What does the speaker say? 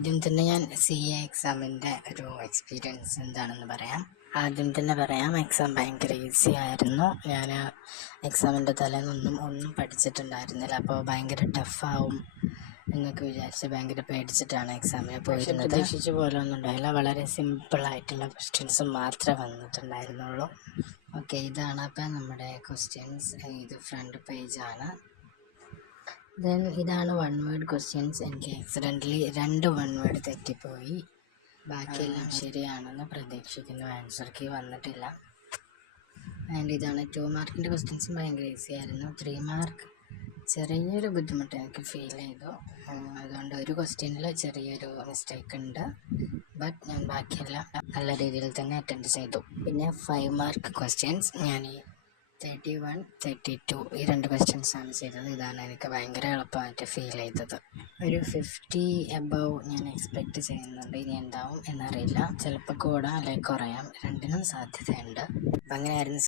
ആദ്യം തന്നെ ഞാൻ CA എക്സാമിൻ്റെ ഒരു എക്സ്പീരിയൻസ് എന്താണെന്ന് പറയാം. എക്സാം ഭയങ്കര ഈസി ആയിരുന്നു. ഞാൻ എക്സാമിൻ്റെ ഒന്നും പഠിച്ചിട്ടുണ്ടായിരുന്നില്ല. അപ്പോൾ ഭയങ്കര ടഫാവും എന്നൊക്കെ വിചാരിച്ച് ഭയങ്കര പേടിച്ചിട്ടാണ് എക്സാമിന് പോയിരുന്നത്. പ്രതീക്ഷിച്ച പോലെ ഒന്നും ഉണ്ടായില്ല. വളരെ സിമ്പിളായിട്ടുള്ള ക്വസ്റ്റ്യൻസ് മാത്രമേ വന്നിട്ടുണ്ടായിരുന്നുള്ളൂ. ഓക്കെ, ഇതാണ് അപ്പം നമ്മുടെ ക്വസ്റ്റ്യൻസ്. ഇത് ഫ്രണ്ട് പേജാണ്. ദെൻ ഇതാണ് 1 വേർഡ് ക്വസ്റ്റ്യൻസ്. എനിക്ക് ആക്സിഡൻ്റലി 2 1 വേർഡ് തെറ്റിപ്പോയി. ബാക്കിയെല്ലാം ശരിയാണെന്ന് പ്രതീക്ഷിക്കുന്നു. ആൻസർ കീ വന്നിട്ടില്ല. ആൻഡ് ഇതാണ് 2 മാർക്കിൻ്റെ ക്വസ്റ്റ്യൻസും ഭയങ്കര ഈസി ആയിരുന്നു. 3 മാർക്ക് ചെറിയൊരു ബുദ്ധിമുട്ട് എനിക്ക് ഫീൽ ചെയ്തു. അതുകൊണ്ട് ഒരു ക്വസ്റ്റ്യനിൽ ചെറിയൊരു മിസ്റ്റേക്ക് ഉണ്ട്. ബട്ട് ഞാൻ ബാക്കിയെല്ലാം നല്ല രീതിയിൽ തന്നെ അറ്റൻഡ് ചെയ്തു. പിന്നെ 5 മാർക്ക് ക്വസ്റ്റ്യൻസ് ഞാൻ 31, 32 ഈ 2 ക്വസ്റ്റ്യൻസാണ് ചെയ്തത്. ഇതാണ് എനിക്ക് ഭയങ്കര എളുപ്പമായിട്ട് ഫീൽ ചെയ്തത്. ഒരു 50 എബവ് ഞാൻ എക്സ്പെക്റ്റ് ചെയ്യുന്നുണ്ട്. ഇനി എന്താവും എന്നറിയില്ല. ചിലപ്പോൾ കൂടാം അല്ലെങ്കിൽ കുറയാം, രണ്ടിനും സാധ്യതയുണ്ട്. അപ്പം അങ്ങനെയായിരുന്നു